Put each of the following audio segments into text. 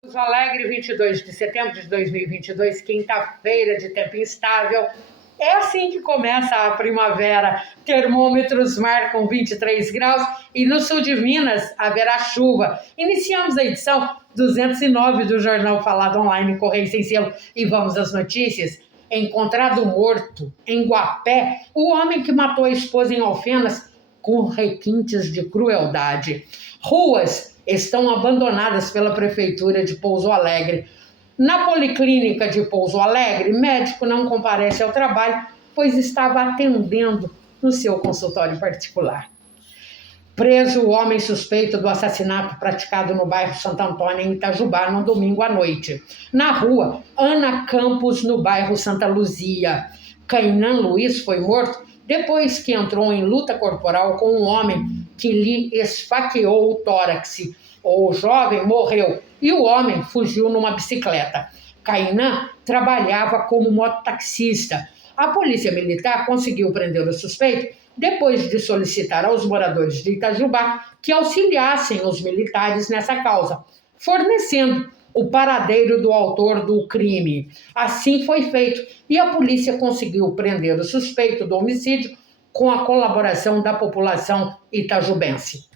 Pouso Alegre, 22 de setembro de 2022, quinta-feira de tempo instável. É assim que começa a primavera. Termômetros marcam 23 graus e no sul de Minas haverá chuva. Iniciamos a edição 209 do Jornal Falado Online, Correio Sem Selo, e vamos às notícias. Encontrado morto em Guapé, o homem que matou a esposa em Alfenas com requintes de crueldade. Ruas estão abandonadas pela Prefeitura de Pouso Alegre. Na Policlínica de Pouso Alegre, médico não comparece ao trabalho, pois estava atendendo no seu consultório particular. Preso o homem suspeito do assassinato praticado no bairro Santo Antônio, em Itajubá, no domingo à noite. Na rua Ana Campos, no bairro Santa Luzia, Cainan Luiz foi morto depois que entrou em luta corporal com um homem que lhe esfaqueou o tórax. O jovem morreu e o homem fugiu numa bicicleta. Cainan trabalhava como mototaxista. A polícia militar conseguiu prender o suspeito depois de solicitar aos moradores de Itajubá que auxiliassem os militares nessa causa, fornecendo o paradeiro do autor do crime. Assim foi feito e a polícia conseguiu prender o suspeito do homicídio com a colaboração da população itajubense.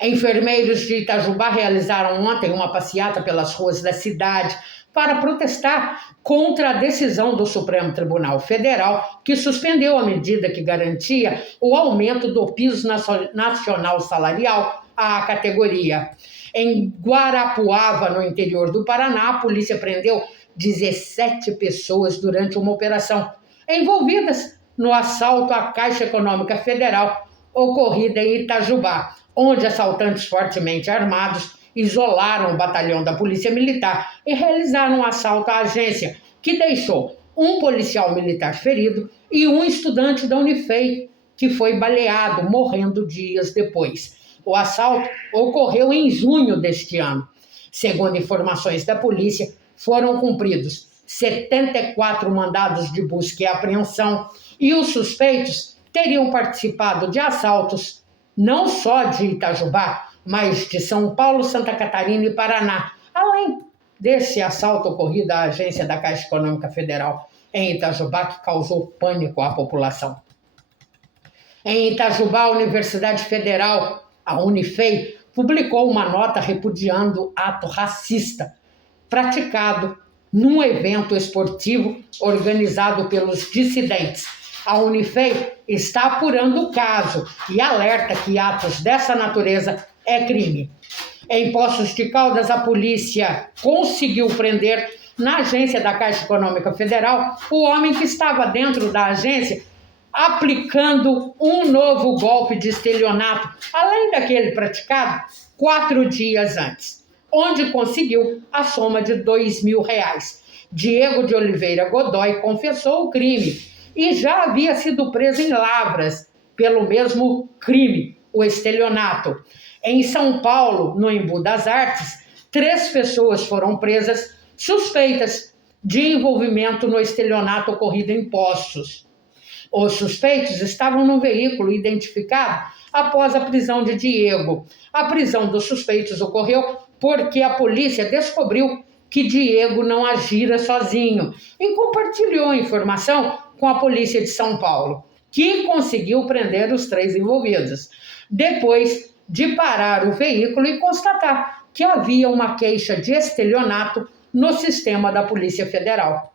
Enfermeiros de Itajubá realizaram ontem uma passeata pelas ruas da cidade para protestar contra a decisão do Supremo Tribunal Federal, que suspendeu a medida que garantia o aumento do piso nacional salarial à categoria. Em Guarapuava, no interior do Paraná, a polícia prendeu 17 pessoas durante uma operação envolvidas no assalto à Caixa Econômica Federal ocorrida em Itajubá, onde assaltantes fortemente armados isolaram o batalhão da Polícia Militar e realizaram um assalto à agência, que deixou um policial militar ferido e um estudante da Unifei, que foi baleado, morrendo dias depois. O assalto ocorreu em junho deste ano. Segundo informações da polícia, foram cumpridos 74 mandados de busca e apreensão e os suspeitos teriam participado de assaltos não só de Itajubá, mas de São Paulo, Santa Catarina e Paraná, além desse assalto ocorrido à agência da Caixa Econômica Federal em Itajubá, que causou pânico à população. Em Itajubá, a Universidade Federal, a Unifei, publicou uma nota repudiando ato racista praticado num evento esportivo organizado pelos dissidentes. A Unifei está apurando o caso e alerta que atos dessa natureza é crime. Em Poços de Caldas, a polícia conseguiu prender na agência da Caixa Econômica Federal o homem que estava dentro da agência aplicando um novo golpe de estelionato, além daquele praticado 4 dias antes, onde conseguiu a soma de R$2.000. Diego de Oliveira Godoy confessou o crime e já havia sido preso em Lavras pelo mesmo crime, o estelionato. Em São Paulo, no Embu das Artes, 3 pessoas foram presas suspeitas de envolvimento no estelionato ocorrido em Poços. Os suspeitos estavam no veículo identificado após a prisão de Diego. A prisão dos suspeitos ocorreu porque a polícia descobriu que Diego não agira sozinho e compartilhou a informação com a polícia de São Paulo, que conseguiu prender os 3 envolvidos, depois de parar o veículo e constatar que havia uma queixa de estelionato no sistema da Polícia Federal.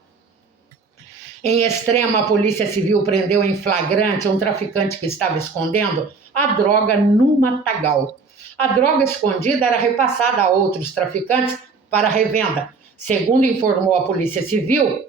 Em Extrema, a Polícia Civil prendeu em flagrante um traficante que estava escondendo a droga no matagal. A droga escondida era repassada a outros traficantes para revenda. Segundo informou a Polícia Civil,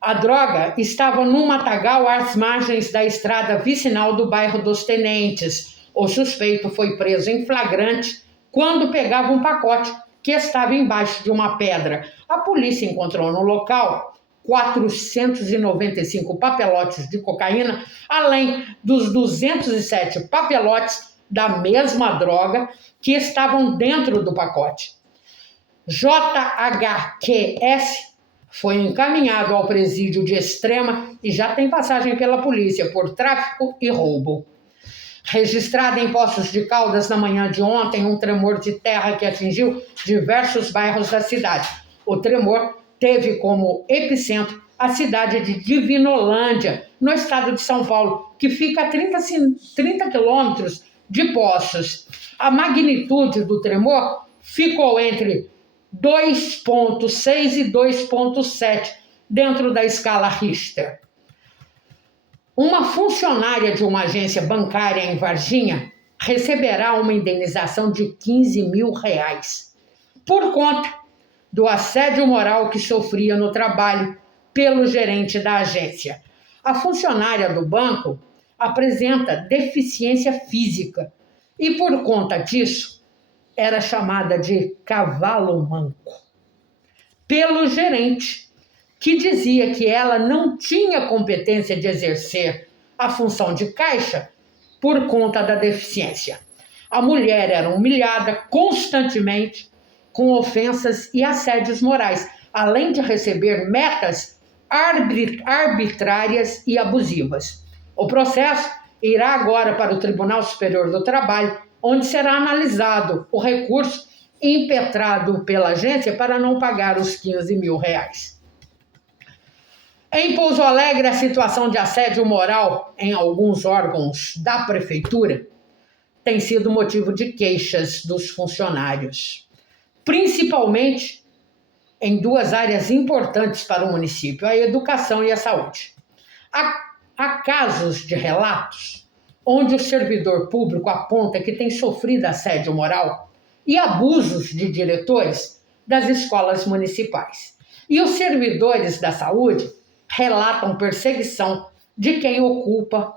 a droga estava num matagal às margens da estrada vicinal do bairro dos Tenentes. O suspeito foi preso em flagrante quando pegava um pacote que estava embaixo de uma pedra. A polícia encontrou no local 495 papelotes de cocaína, além dos 207 papelotes da mesma droga que estavam dentro do pacote. JHQS foi encaminhado ao presídio de Extrema e já tem passagem pela polícia por tráfico e roubo. Registrado em Poços de Caldas na manhã de ontem, um tremor de terra que atingiu diversos bairros da cidade. O tremor teve como epicentro a cidade de Divinolândia, no estado de São Paulo, que fica a 30 quilômetros de Poços. A magnitude do tremor ficou entre 2,6 e 2,7 dentro da escala Richter. Uma funcionária de uma agência bancária em Varginha receberá uma indenização de R$15 mil por conta do assédio moral que sofria no trabalho pelo gerente da agência. A funcionária do banco apresenta deficiência física e, por conta disso, era chamada de cavalo manco pelo gerente, que dizia que ela não tinha competência de exercer a função de caixa por conta da deficiência. A mulher era humilhada constantemente com ofensas e assédios morais, além de receber metas arbitrárias e abusivas. O processo irá agora para o Tribunal Superior do Trabalho, onde será analisado o recurso impetrado pela agência para não pagar os R$15 mil. Em Pouso Alegre, a situação de assédio moral em alguns órgãos da prefeitura tem sido motivo de queixas dos funcionários, principalmente em duas áreas importantes para o município, a educação e a saúde. Há casos de relatos onde o servidor público aponta que tem sofrido assédio moral e abusos de diretores das escolas municipais. E os servidores da saúde relatam perseguição de quem ocupa,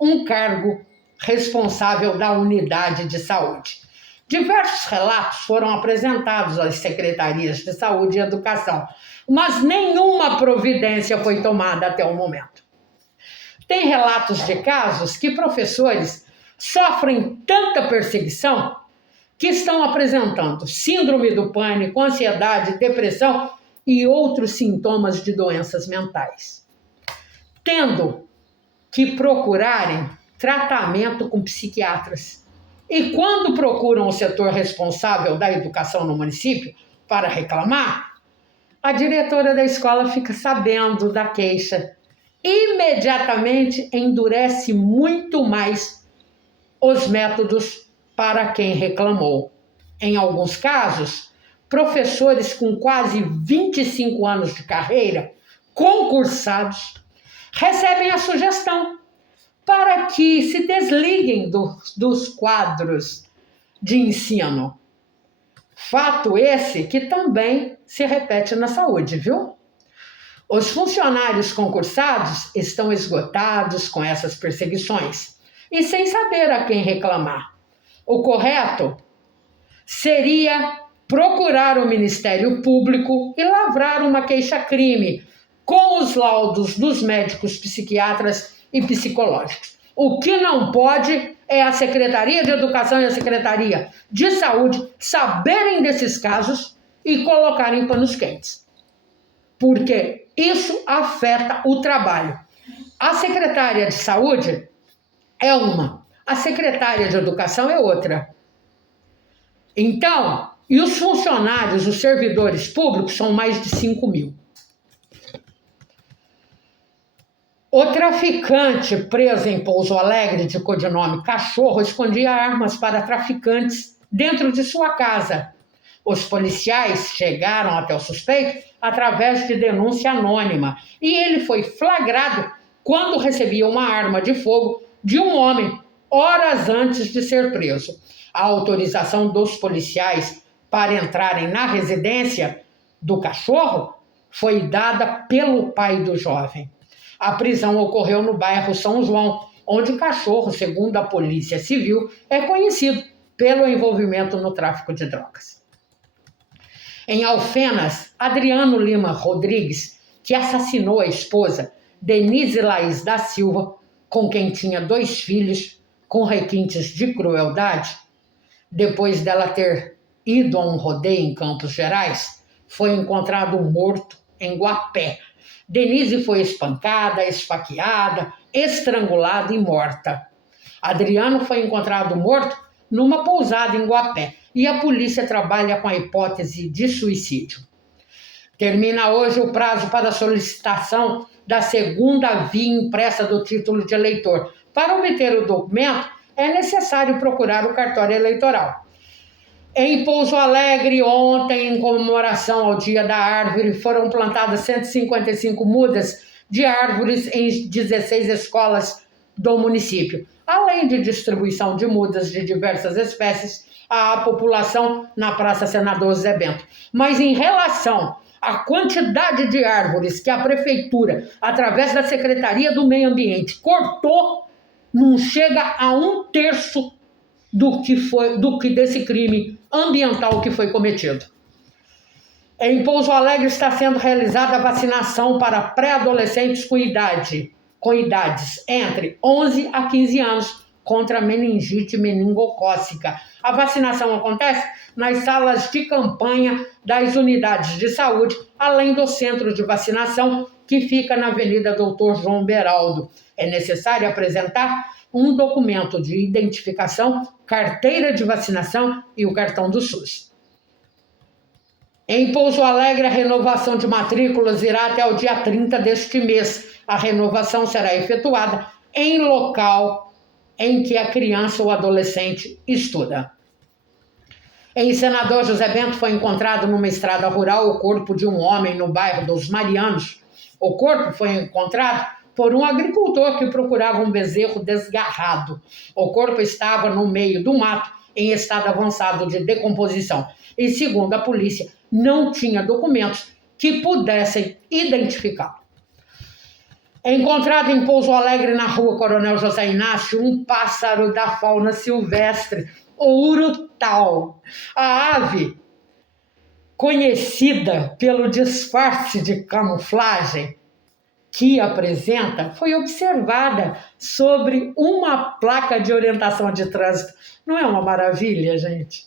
um cargo responsável da unidade de saúde. Diversos relatos foram apresentados às secretarias de saúde e educação, mas nenhuma providência foi tomada até o momento. Tem relatos de casos que professores sofrem tanta perseguição que estão apresentando síndrome do pânico, ansiedade, depressão e outros sintomas de doenças mentais, tendo que procurarem tratamento com psiquiatras. E quando procuram o setor responsável da educação no município para reclamar, a diretora da escola fica sabendo da queixa. Imediatamente endurece muito mais os métodos para quem reclamou. Em alguns casos, professores com quase 25 anos de carreira, concursados, recebem a sugestão para que se desliguem dos quadros de ensino. Fato esse que também se repete na saúde, viu? Os funcionários concursados estão esgotados com essas perseguições e sem saber a quem reclamar. O correto seria procurar o Ministério Público e lavrar uma queixa-crime com os laudos dos médicos psiquiatras e psicológicos. O que não pode é a Secretaria de Educação e a Secretaria de Saúde saberem desses casos e colocarem panos quentes, porque isso afeta o trabalho. A secretária de Saúde é uma, a secretária de Educação é outra. Então, e os funcionários, os servidores públicos são mais de 5 mil. O traficante preso em Pouso Alegre, de codinome Cachorro, escondia armas para traficantes dentro de sua casa. Os policiais chegaram até o suspeito através de denúncia anônima e ele foi flagrado quando recebia uma arma de fogo de um homem horas antes de ser preso. A autorização dos policiais para entrarem na residência do Cachorro foi dada pelo pai do jovem. A prisão ocorreu no bairro São João, onde o Cachorro, segundo a Polícia Civil, é conhecido pelo envolvimento no tráfico de drogas. Em Alfenas, Adriano Lima Rodrigues, que assassinou a esposa, Denise Laís da Silva, com quem tinha 2 filhos, com requintes de crueldade, depois dela ter ido a um rodeio em Campos Gerais, foi encontrado morto em Guapé. Denise foi espancada, esfaqueada, estrangulada e morta. Adriano foi encontrado morto numa pousada em Guapé e a polícia trabalha com a hipótese de suicídio. Termina hoje o prazo para solicitação da segunda via impressa do título de eleitor. Para obter o documento, é necessário procurar o cartório eleitoral. Em Pouso Alegre, ontem, em comemoração ao Dia da Árvore, foram plantadas 155 mudas de árvores em 16 escolas do município, além de distribuição de mudas de diversas espécies à população na Praça Senador Zé Bento. Mas em relação à quantidade de árvores que a Prefeitura, através da Secretaria do Meio Ambiente, cortou, não chega a 1/3 do que desse crime ambiental que foi cometido. Em Pouso Alegre está sendo realizada a vacinação para pré-adolescentes com idades entre 11 a 15 anos contra meningite meningocócica. A vacinação acontece nas salas de campanha das unidades de saúde, além do centro de vacinação que fica na Avenida Doutor João Beraldo. É necessário apresentar um documento de identificação, carteira de vacinação e o cartão do SUS. Em Pouso Alegre, a renovação de matrículas irá até o dia 30 deste mês. A renovação será efetuada em local em que a criança ou adolescente estuda. Em Senador José Bento foi encontrado numa estrada rural o corpo de um homem no bairro dos Marianos. O corpo foi encontrado por um agricultor que procurava um bezerro desgarrado. O corpo estava no meio do mato, em estado avançado de decomposição. E, segundo a polícia, não tinha documentos que pudessem identificá-lo. Encontrado em Pouso Alegre, na rua Coronel José Inácio, um pássaro da fauna silvestre, o urutau. A ave, conhecida pelo disfarce de camuflagem que apresenta, foi observada sobre uma placa de orientação de trânsito. Não é uma maravilha, gente?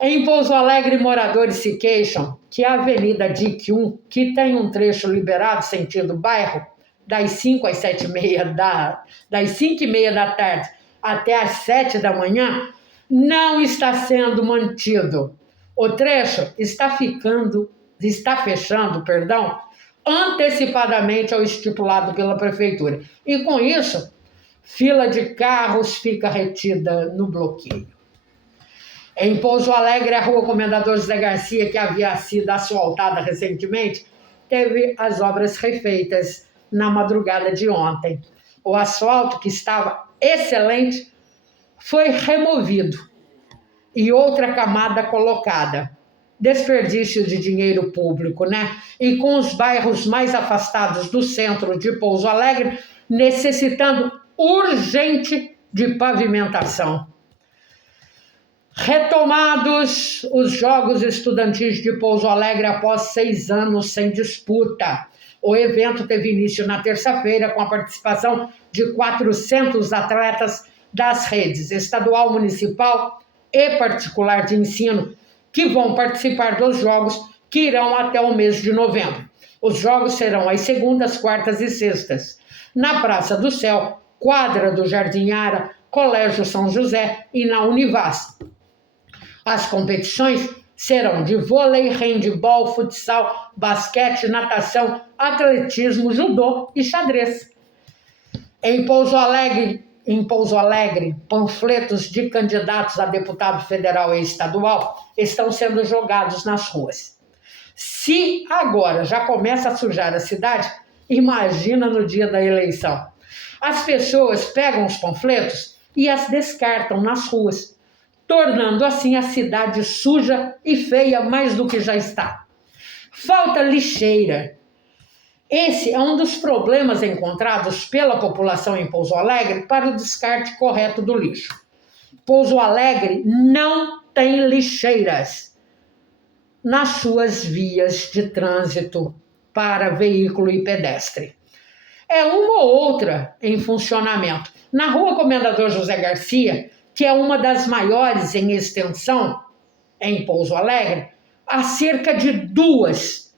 Em Pouso Alegre, moradores se queixam que a Avenida DIC 1, que tem um trecho liberado sentido bairro, das 5 às 7h30 das 5h30 da tarde até às 7 da manhã, não está sendo mantido. O trecho está fechando, antecipadamente ao estipulado pela Prefeitura. E com isso, fila de carros fica retida no bloqueio. Em Pouso Alegre, a rua Comendador José Garcia, que havia sido asfaltada recentemente, teve as obras refeitas na madrugada de ontem. O asfalto, que estava excelente, foi removido e outra camada colocada. Desperdício de dinheiro público, né? E com os bairros mais afastados do centro de Pouso Alegre necessitando urgente de pavimentação. Retomados os Jogos Estudantis de Pouso Alegre após 6 anos sem disputa. O evento teve início na terça-feira com a participação de 400 atletas das redes estadual, municipal e particular de ensino que vão participar dos Jogos, que irão até o mês de novembro. Os Jogos serão às segundas, quartas e sextas, na Praça do Céu, quadra do Jardim Ara, Colégio São José e na Univas. As competições serão de vôlei, handebol, futsal, basquete, natação, atletismo, judô e xadrez. Em Pouso Alegre, panfletos de candidatos a deputado federal e estadual estão sendo jogados nas ruas. Se agora já começa a sujar a cidade, imagina no dia da eleição. As pessoas pegam os panfletos e as descartam nas ruas, tornando assim a cidade suja e feia mais do que já está. Falta lixeira. Esse é um dos problemas encontrados pela população em Pouso Alegre para o descarte correto do lixo. Pouso Alegre não tem lixeiras nas suas vias de trânsito para veículo e pedestre. É uma ou outra em funcionamento. Na rua Comendador José Garcia, que é uma das maiores em extensão em Pouso Alegre, há cerca de 2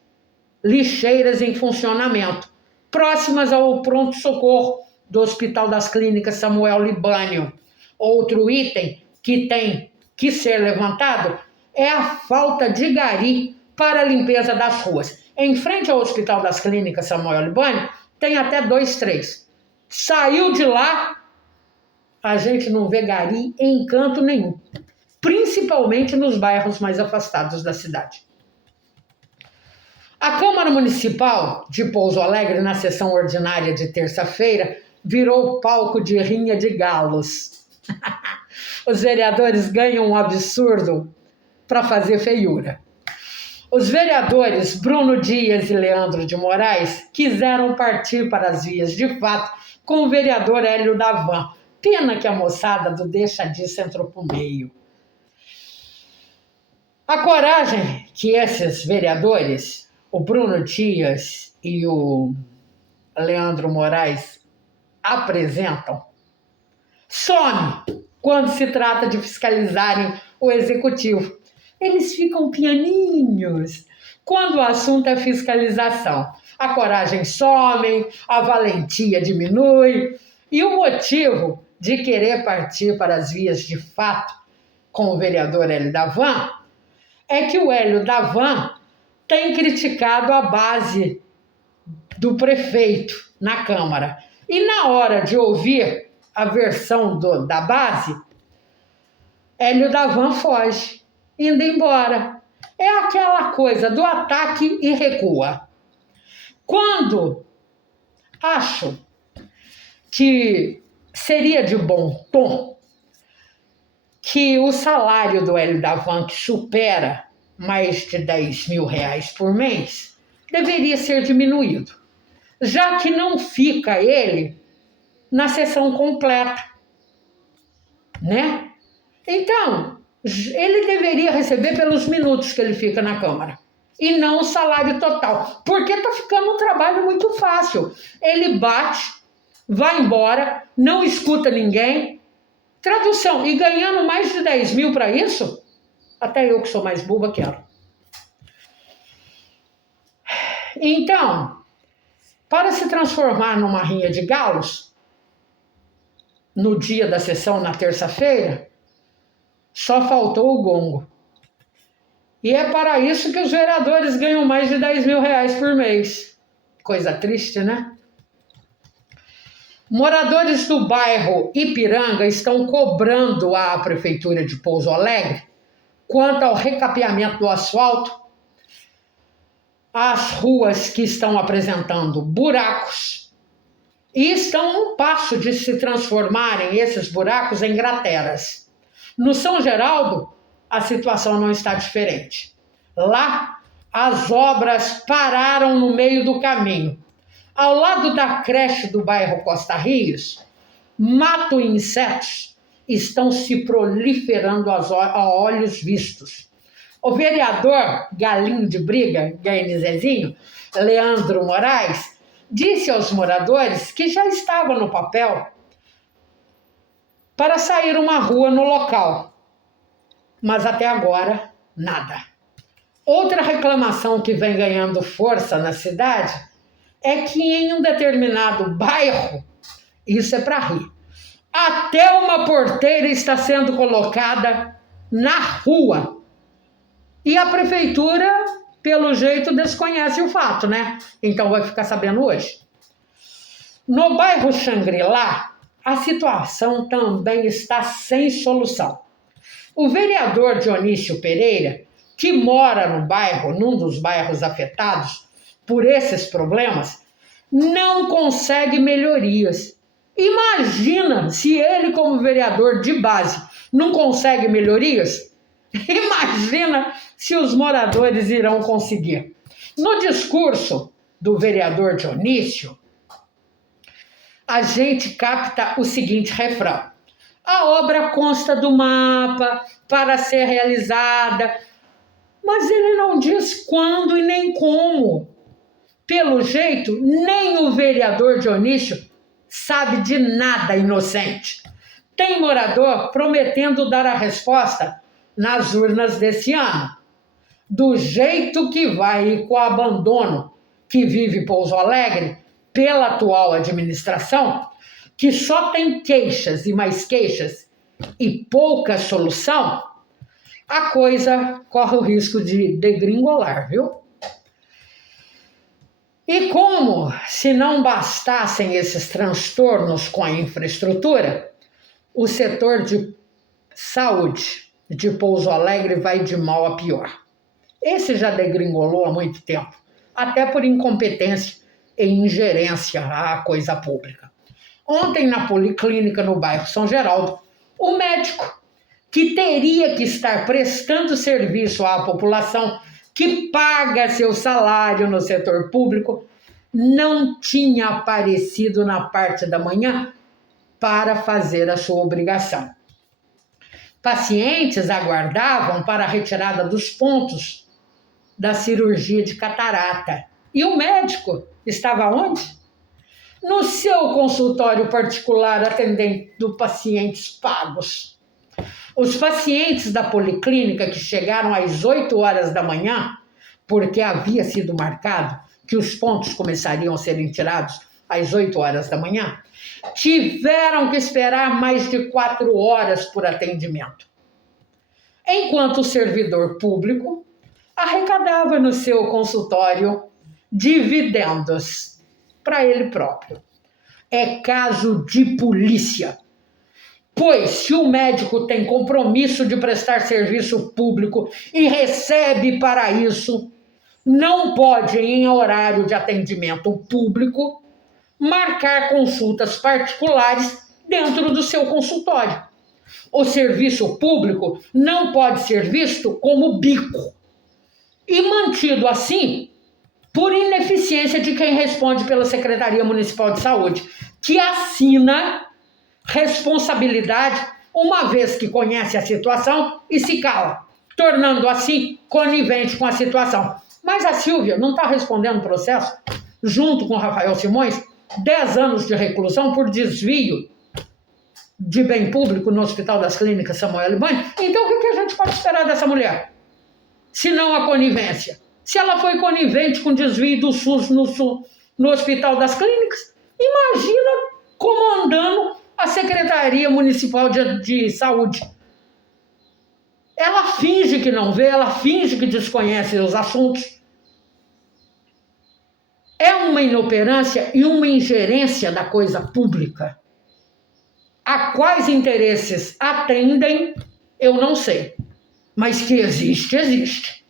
lixeiras em funcionamento, próximas ao pronto-socorro do Hospital das Clínicas Samuel Libânio. Outro item que tem que ser levantado é a falta de gari para a limpeza das ruas. Em frente ao Hospital das Clínicas Samuel Libânio, tem até 2, 3. Saiu de lá, a gente não vê gari em canto nenhum, principalmente nos bairros mais afastados da cidade. A Câmara Municipal de Pouso Alegre, na sessão ordinária de terça-feira, virou palco de rinha de galos. Os vereadores ganham um absurdo para fazer feiura. Os vereadores Bruno Dias e Leandro de Moraes quiseram partir para as vias de fato com o vereador Hélio Davan. Pena que a moçada do deixa disso entrou pro meio. A coragem que esses vereadores, o Bruno Dias e o Leandro Moraes, apresentam, some quando se trata de fiscalizarem o executivo. Eles ficam pianinhos quando o assunto é fiscalização. A coragem some, a valentia diminui e o motivo de querer partir para as vias de fato com o vereador Hélio Davan é que o Hélio Davan tem criticado a base do prefeito na Câmara. E na hora de ouvir a versão da base, Hélio Davan foge, indo embora. É aquela coisa do ataque e recua. Quando acho que seria de bom tom que o salário do Hélio Davan, que supera mais de R$10.000 por mês, deveria ser diminuído, já que não fica ele na sessão completa, né? Então, ele deveria receber pelos minutos que ele fica na Câmara e não o salário total, porque está ficando um trabalho muito fácil. Ele bate, vai embora, não escuta ninguém. Tradução, e ganhando mais de 10 mil para isso, até eu que sou mais boba quero. Então, para se transformar numa rinha de galos, no dia da sessão, na terça-feira, só faltou o gongo. E é para isso que os vereadores ganham mais de R$10.000 por mês. Coisa triste, né? Moradores do bairro Ipiranga estão cobrando à Prefeitura de Pouso Alegre quanto ao recapeamento do asfalto, as ruas que estão apresentando buracos e estão a um passo de se transformarem esses buracos em crateras. No São Geraldo, a situação não está diferente. Lá, as obras pararam no meio do caminho. Ao lado da creche do bairro Costa Rios, mato e insetos estão se proliferando a olhos vistos. O vereador Galinho de Briga, Garnizezinho, Leandro Moraes, disse aos moradores que já estava no papel para sair uma rua no local, mas até agora nada. Outra reclamação que vem ganhando força na cidade é que em um determinado bairro, isso é para rir, até uma porteira está sendo colocada na rua. E a prefeitura, pelo jeito, desconhece o fato, né? Então vai ficar sabendo hoje. No bairro Xangri-Lá, a situação também está sem solução. O vereador Dionísio Pereira, que mora no bairro, num dos bairros afetados por esses problemas, não consegue melhorias. Imagina se ele, como vereador de base, não consegue melhorias. Imagina se os moradores irão conseguir. No discurso do vereador Dionísio, a gente capta o seguinte refrão: a obra consta do mapa para ser realizada, mas ele não diz quando e nem como. Pelo jeito, nem o vereador Dionísio sabe de nada, inocente. Tem morador prometendo dar a resposta nas urnas desse ano. Do jeito que vai e com o abandono que vive Pouso Alegre pela atual administração, que só tem queixas e mais queixas e pouca solução, a coisa corre o risco de degringolar, viu? E como, se não bastassem esses transtornos com a infraestrutura, o setor de saúde de Pouso Alegre vai de mal a pior. Esse já degringolou há muito tempo, até por incompetência e ingerência à coisa pública. Ontem, na Policlínica, no bairro São Geraldo, o médico, que teria que estar prestando serviço à população, que paga seu salário no setor público, não tinha aparecido na parte da manhã para fazer a sua obrigação. Pacientes aguardavam para a retirada dos pontos da cirurgia de catarata. E o médico estava onde? No seu consultório particular, atendendo pacientes pagos. Os pacientes da Policlínica que chegaram às 8 horas da manhã, porque havia sido marcado que os pontos começariam a serem tirados às 8 horas da manhã, tiveram que esperar mais de 4 horas por atendimento. Enquanto o servidor público arrecadava no seu consultório dividendos para ele próprio. É caso de polícia. Pois se o médico tem compromisso de prestar serviço público e recebe para isso, não pode, em horário de atendimento público, marcar consultas particulares dentro do seu consultório. O serviço público não pode ser visto como bico e mantido assim por ineficiência de quem responde pela Secretaria Municipal de Saúde, que assina responsabilidade uma vez que conhece a situação e se cala, tornando assim conivente com a situação. Mas a Silvia não está respondendo o processo, junto com Rafael Simões, 10 anos de reclusão por desvio de bem público no Hospital das Clínicas Samuel Libani. Então o que a gente pode esperar dessa mulher? Se não a conivência. Se ela foi conivente com desvio do SUS no Hospital das Clínicas, imagina comandando a Secretaria Municipal de Saúde. Ela finge que não vê, ela finge que desconhece os assuntos. É uma inoperância e uma ingerência da coisa pública. A quais interesses atendem, eu não sei. Mas que existe, existe.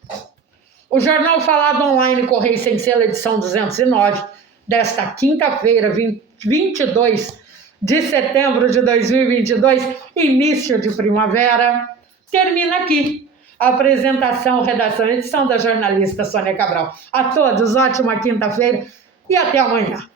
O Jornal Falado Online Correio Sem Selo, edição 209, desta quinta-feira, 22 de setembro de 2022, início de primavera, termina aqui. A apresentação, redação e edição da jornalista Sônia Cabral. A todos, ótima quinta-feira e até amanhã.